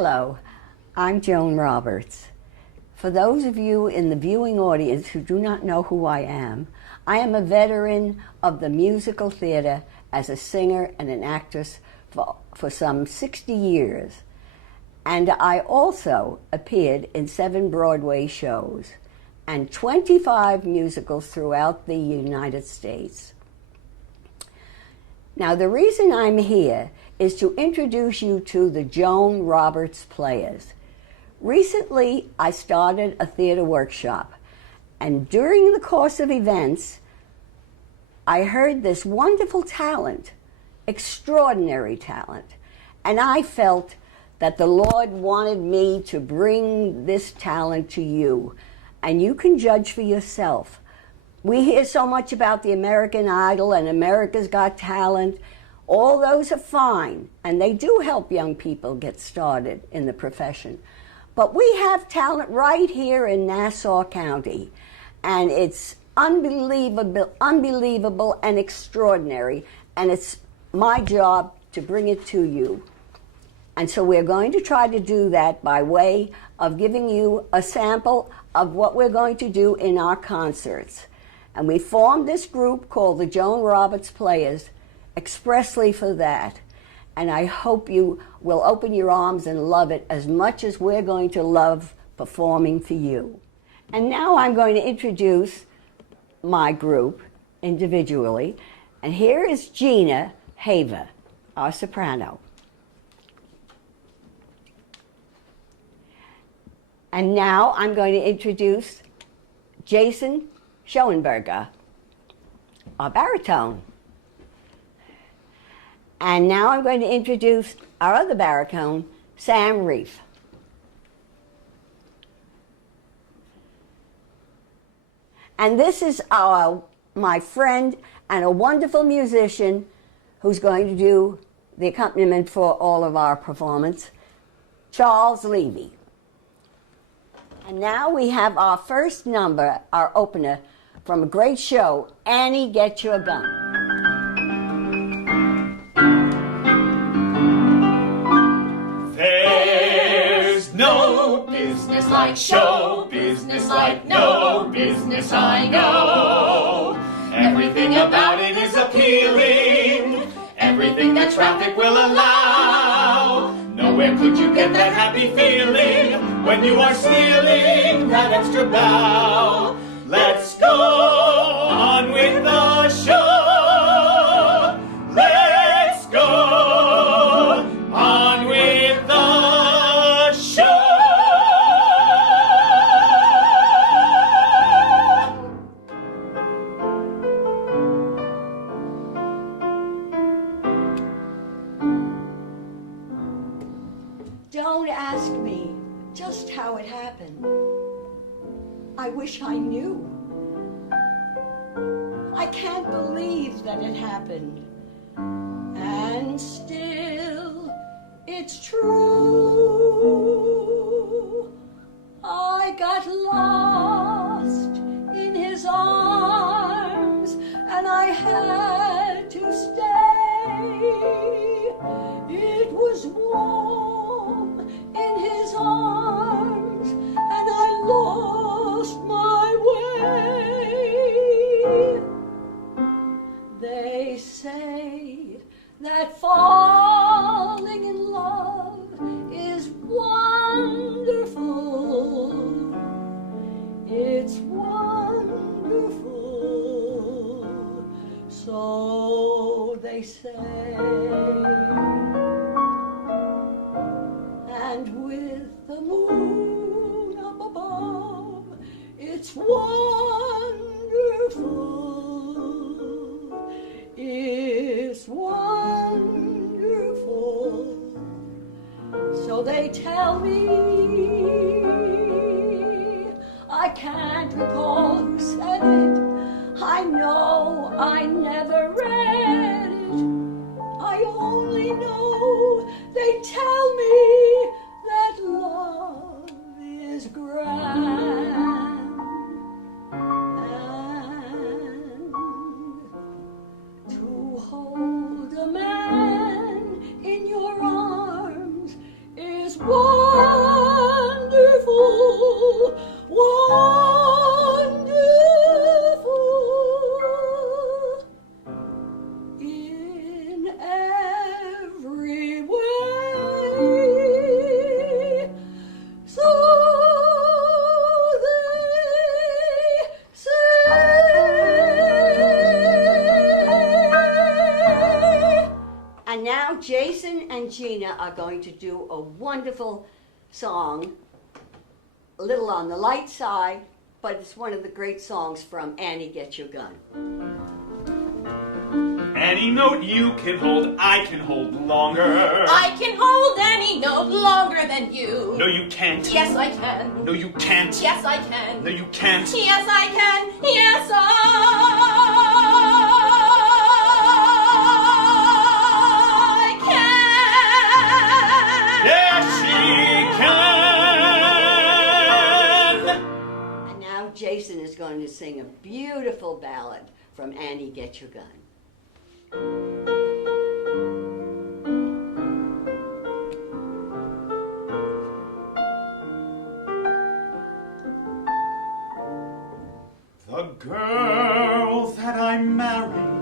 Hello, I'm Joan Roberts. For those of you in the viewing audience who do not know who I am a veteran of the musical theater as a singer and an actress for some 60 years. And I also appeared in 7 Broadway shows and 25 musicals throughout the United States. Now, the reason I'm here is to introduce you to the Joan Roberts Players. Recently, I started a theater workshop, and during the course of events, I heard this wonderful talent, extraordinary talent, and I felt that the Lord wanted me to bring this talent to you, and you can judge for yourself. We hear so much about the American Idol and America's Got Talent. All those are fine, and they do help young people get started in the profession. But we have talent right here in Nassau County, and it's unbelievable and extraordinary, and it's my job to bring it to you. And so we're going to try to do that by way of giving you a sample of what we're going to do in our concerts. And we formed this group called the Joan Roberts Players expressly for that. And I hope you will open your arms and love it as much as we're going to love performing for you. And now I'm going to introduce my group individually. And here is Gina Haver, our soprano. And now I'm going to introduce Jason Schoenberger, our baritone. And now I'm going to introduce our other baritone, Sam Reef. And this is my friend and a wonderful musician who's going to do the accompaniment for all of our performance, Charles Levy. And now we have our first number, our opener, from a great show, Annie, Get Your Gun. There's no business like show business, like no business I know. Everything about it is appealing, everything that traffic will allow. Nowhere could you get that happy feeling when you are stealing that extra bow. Let's go on with the show. Let's go on with the show. Don't ask me just how it happened. I wish I knew. I can't believe that it happened. And still, it's true. I got lost in his arms, and I had to stay. It was warm in his arms, and I lost my way. They say that falling in love is wonderful. It's wonderful, so they say. And with the moon up above, it's wonderful. It's wonderful. So they tell me. I can't recall who said it. I know I never read it. I only know they tell me that love is grand, and to hold a man in your arms is wonderful. now Jason and Gina are going to do a wonderful song, a little on the light side, but it's one of the great songs from Annie, Get Your Gun. Any note you can hold, I can hold longer. I can hold any note longer than you. No, you can't. Yes, I can. No, you can't. Yes, I can. No, you can't. Yes, I can. Yes, I can. Yes, she can. And now Jason is going to sing a beautiful ballad from Annie, Get Your Gun. The girl that I marry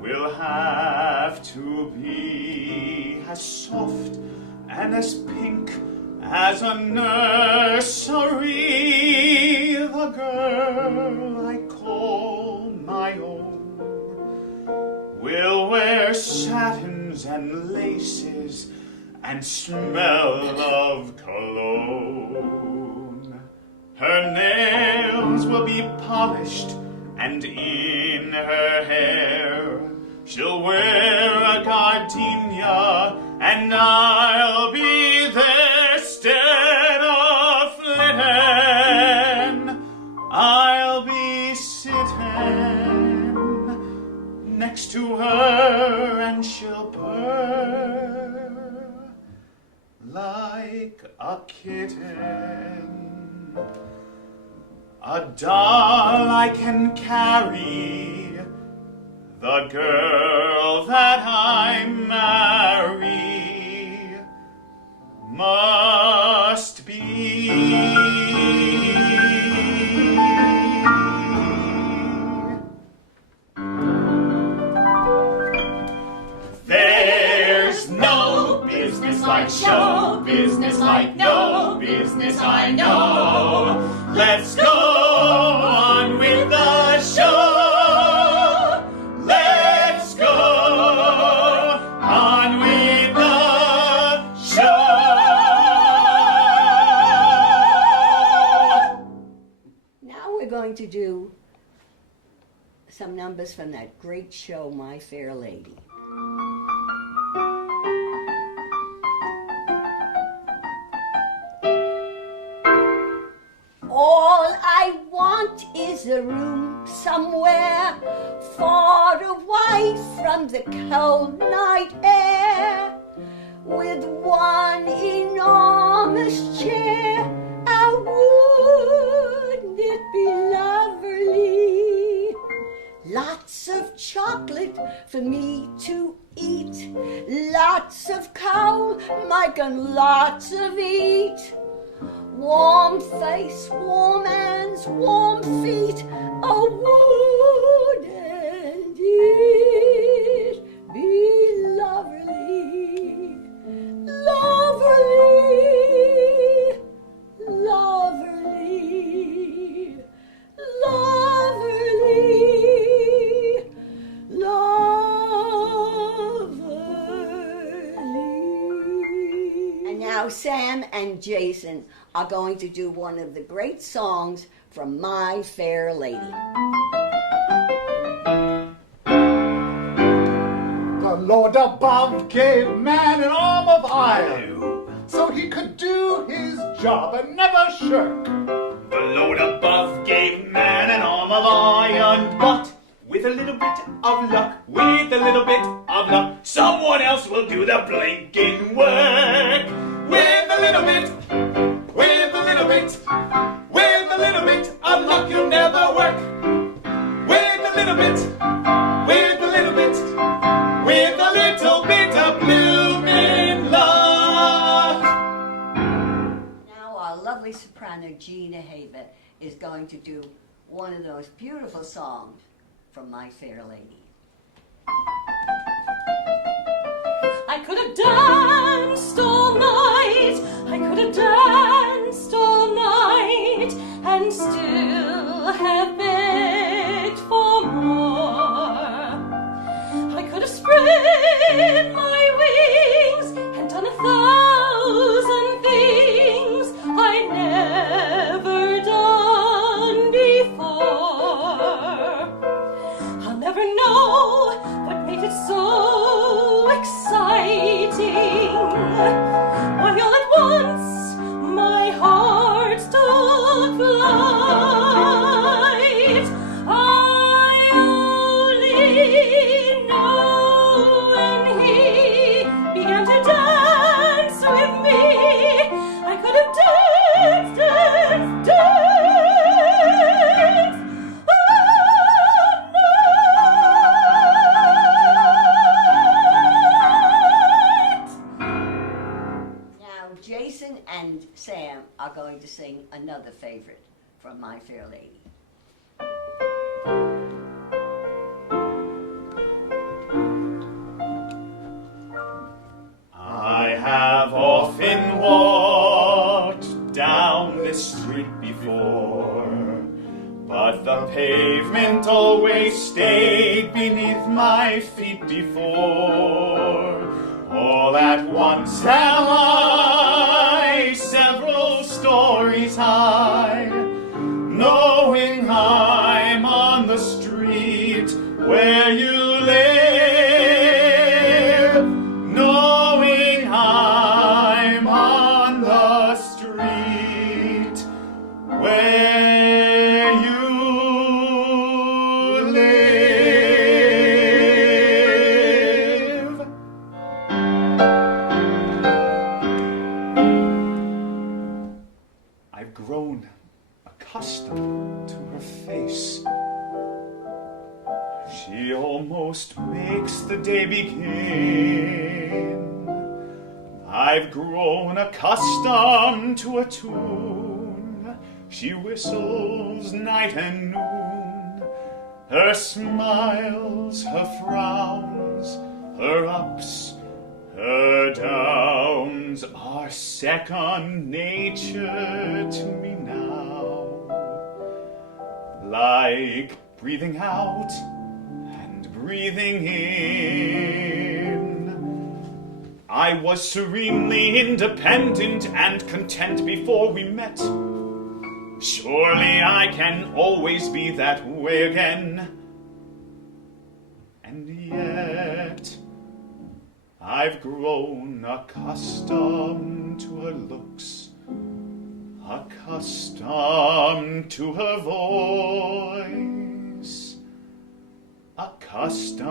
will have to be as soft and as pink as a nursery. The girl I call my own will wear satins and laces and smell of cologne. Her nails will be polished, and in her hair she'll wear a gardenia, and I'll be there instead of flitting. I'll be sitting next to her, and she'll purr like a kitten. A doll I can carry, the girl that I marry must be. There's no business like show business, like no business I know. Let's go on with the show. Let's go on with the show. Now we're going to do some numbers from that great show, My Fair Lady. All I want is a room somewhere far away from the cold night air, with one enormous chair. Oh, wouldn't it be lovely? Lots of chocolate for me to eat, lots of coal, making lots of heat. Warm face, warm hands, warm feet. Oh, wouldn't it be lovely? Lovely, lovely, lovely, lovely. And now Sam and Jason are going to do one of the great songs from My Fair Lady. The Lord above gave man an arm of iron, so he could do his job and never shirk. The Lord above gave man an arm of iron, but with a little bit of luck, with a little bit of luck, someone else will do the blinking work. With a little bit, with a little bit, with a little bit of luck, you'll never work. With a little bit, with a little bit, with a little bit of blooming luck. Now our lovely soprano Gina Haver is going to do one of those beautiful songs from My Fair Lady. I could have danced all night, I could have danced all night, and still have begged for more. I could have spread my wings I'm going to sing another favorite from My Fair Lady. I have often walked down this street before, but the pavement always stayed beneath my feet before. All at once am I several stories high, knowing I'm on the street where you live, knowing I'm on the street where you live. I've grown accustomed to her face. She almost makes the day begin. I've grown accustomed to a tune she whistles night and noon. Her smiles, her frowns, her ups, her downs are second nature to me now. Like breathing out and breathing in, I was serenely independent and content before we met. Surely I can always be that way again. And yet I've grown accustomed to her looks, accustomed to her voice, accustomed